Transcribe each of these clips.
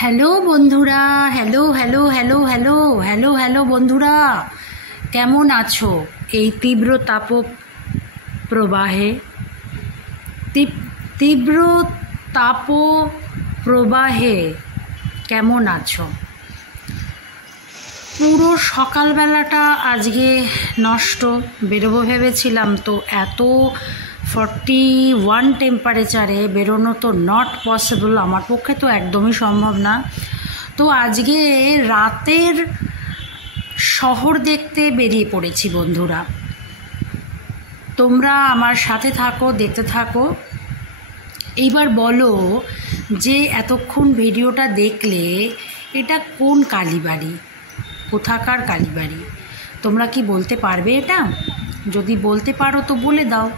Hello বন্ধুরা, hello hello hello hello hello hello বন্ধুরা, কেমন আছো এই তীব্র প্রবাহে? তীব্র প্রবাহে কেমন আছো? পুরো সকালবেলাটা আজকে নষ্ট। বেরোবো ভেবেছিলাম, তো এত 41 টেম্পারেচারে বেরোনো তো নট পসিবল, আমার পক্ষে তো একদমই সম্ভব না। তো আজকে রাতের শহর দেখতে বেরিয়ে পড়েছি বন্ধুরা। তোমরা আমার সাথে থাকো, দেখতে থাকো। এইবার বলো যে এতক্ষণ ভিডিওটা দেখলে এটা কোন কালীবাড়ি, কোথাকার কালীবাড়ি? তোমরা কি বলতে পারবে এটা? যদি বলতে পারো তো বলে দাও,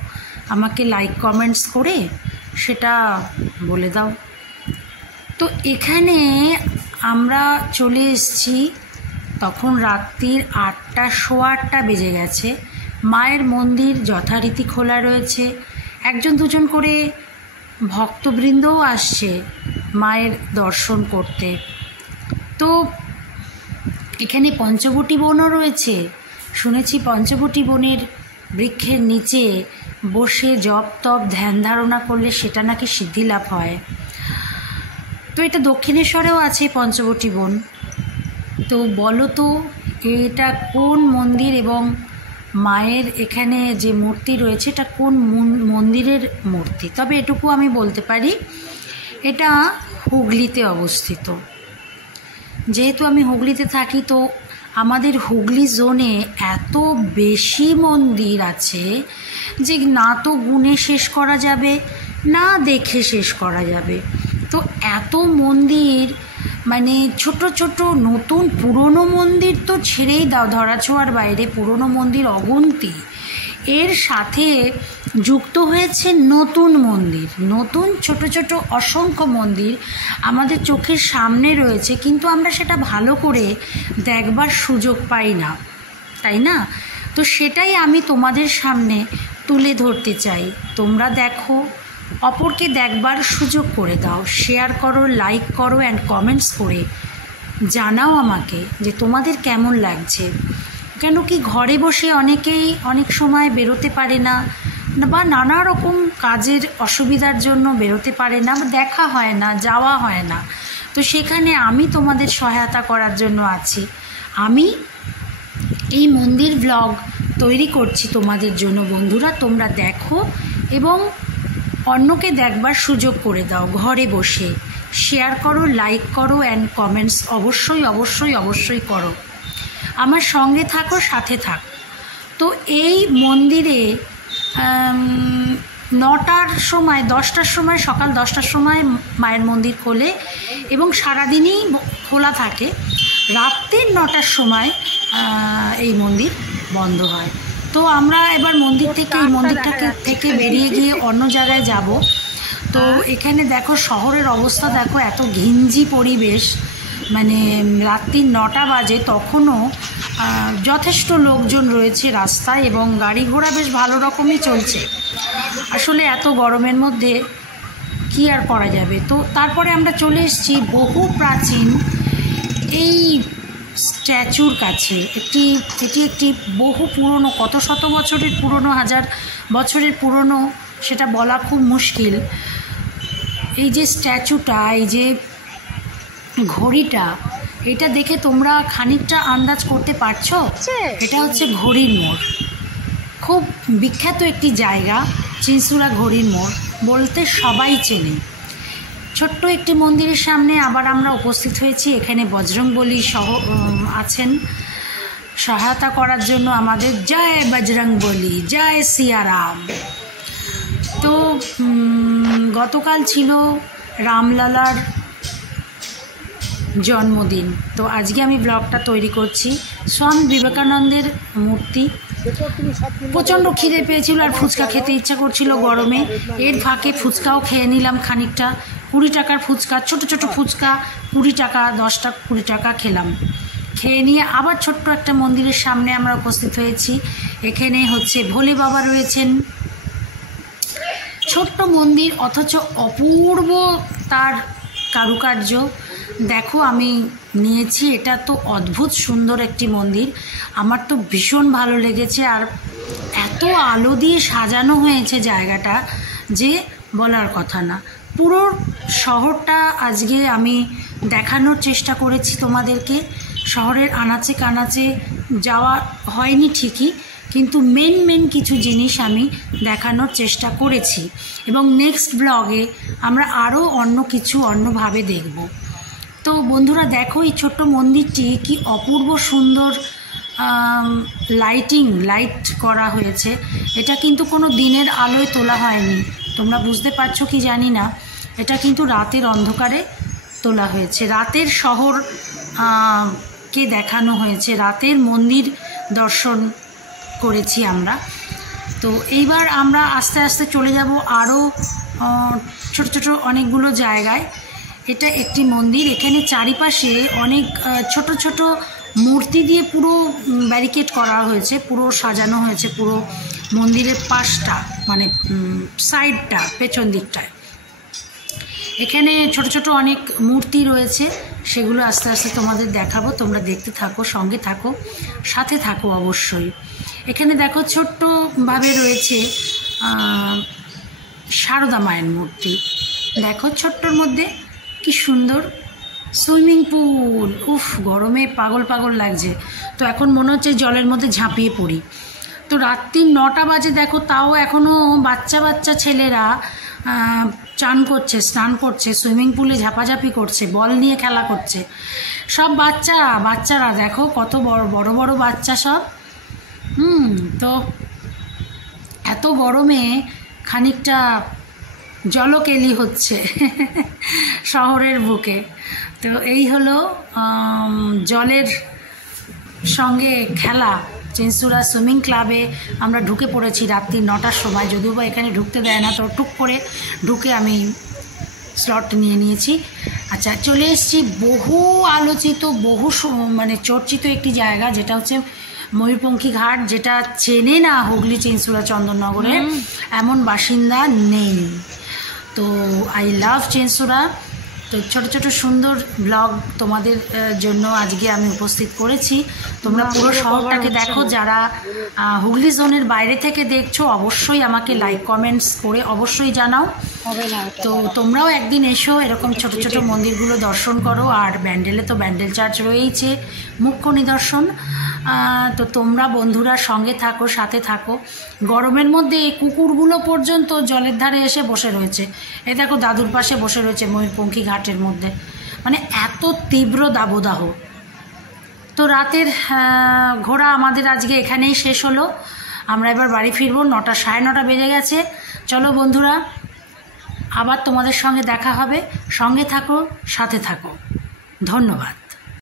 আমাকে লাইক কমেন্টস করে সেটা বলে দাও। তো এখানে আমরা চলে এসেছি, তখন রাত্রির 8টা, সোয়া 8টা বেজে গেছে। মায়ের মন্দির যথারীতি খোলা রয়েছে, একজন দুজন করে ভক্তবৃন্দও আসছে মায়ের দর্শন করতে। তো এখানে পঞ্চবটী বনও রয়েছে, শুনেছি পঞ্চবটী বনের বৃক্ষের নিচে বসে জপ তপ ধ্যান ধারণা করলে সেটা নাকি সিদ্ধি লাভ হয়। তো এটা দক্ষিণেশ্বরেও আছে পঞ্চবটী বন। তো বলো তো এটা কোন মন্দির এবং মায়ের এখানে যে মূর্তি রয়েছে এটা কোন মন্দিরের মূর্তি? তবে এটুকু আমি বলতে পারি, এটা হুগলিতে অবস্থিত। যেহেতু আমি হুগলিতে থাকি, তো আমাদের হুগলি জোনে এত বেশি মন্দির আছে যে না তো গুণে শেষ করা যাবে, না দেখে শেষ করা যাবে। তো এত মন্দির, মানে ছোট ছোট নতুন পুরনো মন্দির তো ছেড়েই দাও, ধরাছোঁয়ার বাইরে পুরনো মন্দির অগুন্তি। এর সাথে যুক্ত হয়েছে নতুন মন্দির, নতুন ছোট ছোট অসংখ্য মন্দির আমাদের চোখের সামনে রয়েছে, কিন্তু আমরা সেটা ভালো করে দেখবার সুযোগ পাই না, তাই না? তো সেটাই আমি তোমাদের সামনে তুলে ধরতে চাই। তোমরা দেখো, অপরকে দেখবার সুযোগ করে দাও, শেয়ার করো, লাইক করো অ্যান্ড কমেন্টস করে জানাও আমাকে যে তোমাদের কেমন লাগছে। কেন কি ঘরে বসে অনেকেই অনেক সময় বেরোতে পারে না, বা নানা রকম কাজের অসুবিধার জন্য বেরোতে পারে না, বা দেখা হয় না, যাওয়া হয় না। তো সেখানে আমি তোমাদের সহায়তা করার জন্য আছি। আমি এই মন্দির ব্লগ তৈরি করছি তোমাদের জন্য বন্ধুরা। তোমরা দেখো এবং অন্যকে দেখবার সুযোগ করে দাও, ঘরে বসে শেয়ার করো, লাইক করো অ্যান্ড কমেন্টস অবশ্যই অবশ্যই অবশ্যই করো। আমার সঙ্গে থাকো, সাথে থাকো। তো এই মন্দিরে 9টার সময়, 10টার সময়, সকাল 10টার সময় মায়ের মন্দির খোলে এবং সারাদিনই খোলা থাকে। রাত্রির 9টার সময় এই মন্দির বন্ধ হয়। তো আমরা এবার মন্দির থেকে, এই মন্দিরটা থেকে বেরিয়ে গিয়ে অন্য জায়গায় যাব। তো এখানে দেখো শহরের অবস্থা দেখো, এত ঘিঞ্জি পরিবেশ, মানে রাত্রি 9টা বাজে তখনও যথেষ্ট লোকজন রয়েছে রাস্তায় এবং গাড়ি ঘোড়া বেশ ভালো রকমই চলছে। আসলে এত গরমের মধ্যে কি আর করা যাবে। তো তারপরে আমরা চলে এসেছি বহু প্রাচীন এই স্ট্যাচুর কাছে। এটি একটি বহু পুরনো, কত শত বছরের পুরনো, হাজার বছরের পুরনো সেটা বলা খুব মুশকিল। এই যে স্ট্যাচুটা, এই যে ঘড়িটা, এটা দেখে তোমরা খানিকটা আন্দাজ করতে পারছো? এটা হচ্ছে ঘড়ির মোড়, খুব বিখ্যাত একটি জায়গা। চিনসুরা ঘড়ির মোড় বলতে সবাই চেনে। ছোট্ট একটি মন্দিরের সামনে আবার আমরা উপস্থিত হয়েছি। এখানে বজরংবলী সহ আছেন সহায়তা করার জন্য আমাদের। জয় বজরংবলী, জয় সিয়ারাম। তো গতকাল ছিল রামলালার জন্মদিন, তো আজকে আমি ব্লগটা তৈরি করছি। স্বামী বিবেকানন্দের মূর্তি। প্রচণ্ড খিদে পেয়েছিল আর ফুচকা খেতে ইচ্ছা করছিল গরমে। এর ফাঁকে ফুচকাও খেয়ে নিলাম খানিকটা। 20 টাকার ফুচকা, ছোট ছোট ফুচকা 20 টাকা, 10টা 20 টাকা খেলাম। খেয়ে নিয়ে আবার ছোট্ট একটা মন্দিরের সামনে আমরা উপস্থিত হয়েছি। এখানে হচ্ছে ভোলে বাবা রয়েছেন। ছোট্ট মন্দির অথচ অপূর্ব তার কারুকার্য দেখো আমি নিয়েছি। এটা তো অদ্ভুত সুন্দর একটি মন্দির, আমার তো ভীষণ ভালো লেগেছে। আর এত আলো দিয়ে সাজানো হয়েছে জায়গাটা যে বলার কথা না। পুরো শহরটা আজকে আমি দেখানোর চেষ্টা করেছি তোমাদেরকে। শহরের আনাচে কানাচে যাওয়া হয়নি ঠিকই, কিন্তু মেন কিছু জিনিস আমি দেখানোর চেষ্টা করেছি, এবং নেক্সট ব্লগে আমরা আরও অন্যভাবে দেখব। তো বন্ধুরা দেখো এই ছোট্ট মন্দিরটি কি অপূর্ব সুন্দর লাইট করা হয়েছে। এটা কিন্তু কোনো দিনের আলোয় তোলা হয়নি, তোমরা বুঝতে পারছো কি জানি না। এটা কিন্তু রাতের অন্ধকারে তোলা হয়েছে, রাতের শহর কে দেখানো হয়েছে, রাতের মন্দির দর্শন করেছি আমরা। তো এইবার আমরা আস্তে আস্তে চলে যাব আরও ছোট অনেকগুলো জায়গায়। এটা একটি মন্দির, এখানে চারিপাশে অনেক ছোট মূর্তি দিয়ে পুরো ব্যারিকেড করা হয়েছে, পুরো সাজানো হয়েছে পুরো মন্দিরের পাশটা, মানে সাইডটা, পেছন দিকটায়। এখানে ছোট অনেক মূর্তি রয়েছে, সেগুলো আস্তে আস্তে তোমাদের দেখাবো। তোমরা দেখতে থাকো, সঙ্গে থাকো, সাথে থাকো অবশ্যই। এখানে দেখো ছোট্টভাবে রয়েছে সারদা মায়ের মূর্তি। দেখো ছোট্টর মধ্যে কি সুন্দর সুইমিং পুল। উফ, গরমে পাগল লাগছে। তো এখন মনে হচ্ছে জলের মধ্যে ঝাঁপিয়ে পড়ি। তো রাত্রি 9টা বাজে, দেখো তাও এখনও বাচ্চা ছেলেরা স্নান করছে, সুইমিং পুলে ঝাপাঝাপি করছে, বল নিয়ে খেলা করছে। সব বাচ্চারা দেখো কত বড় বাচ্চা সব। তো এত গরমে খানিকটা জলকেলি হচ্ছে শহরের বুকে। তো এই হলো জলের সঙ্গে খেলা। চেনসুরা সুইমিং ক্লাবে আমরা ঢুকে পড়েছি রাত্রি 9টার সময়, যদিও বা এখানে ঢুকতে দেয় না, তো টুক করে ঢুকে আমি স্লট নিয়ে নিয়েছি। আচ্ছা, চলে এসেছি বহু আলোচিত, মানে চর্চিত একটি জায়গা, যেটা হচ্ছে ময়ূরপঙ্খী ঘাট, যেটা চেনে না হুগলি, চেনসুরা, চন্দননগরে এমন বাসিন্দা নেই। তো আই লাভ চেনসুরা। তো ছোট সুন্দর ব্লগ তোমাদের জন্য আজকে আমি উপস্থিত করেছি। তোমরা পুরো শহরটাকে দেখো। যারা হুগলি জোনের বাইরে থেকে দেখছো অবশ্যই আমাকে লাইক কমেন্টস করে অবশ্যই জানাও। তো তোমরাও একদিন এসো, এরকম ছোট মন্দিরগুলো দর্শন করো। আর ব্যান্ডেলে তো ব্যান্ডেল চার্চ রয়েইছে, মুখ্য নিদর্শন। তো তোমরা বন্ধুরা সঙ্গে থাকো, সাথে থাকো। গরমের মধ্যে এই কুকুরগুলো পর্যন্ত জলের ধারে এসে বসে রয়েছে। এ দেখো দাদুর পাশে বসে রয়েছে ময়ূরপঙ্খী ঘাটের মধ্যে, মানে এত তীব্র দাবদাহ। তো রাতের ঘোরা আমাদের আজকে এখানেই শেষ হলো। আমরা এবার বাড়ি ফিরবো, 9টা, 9:30 বেজে গেছে। চলো বন্ধুরা, আবার তোমাদের সঙ্গে দেখা হবে। সঙ্গে থাকো, সাথে থাকো। ধন্যবাদ।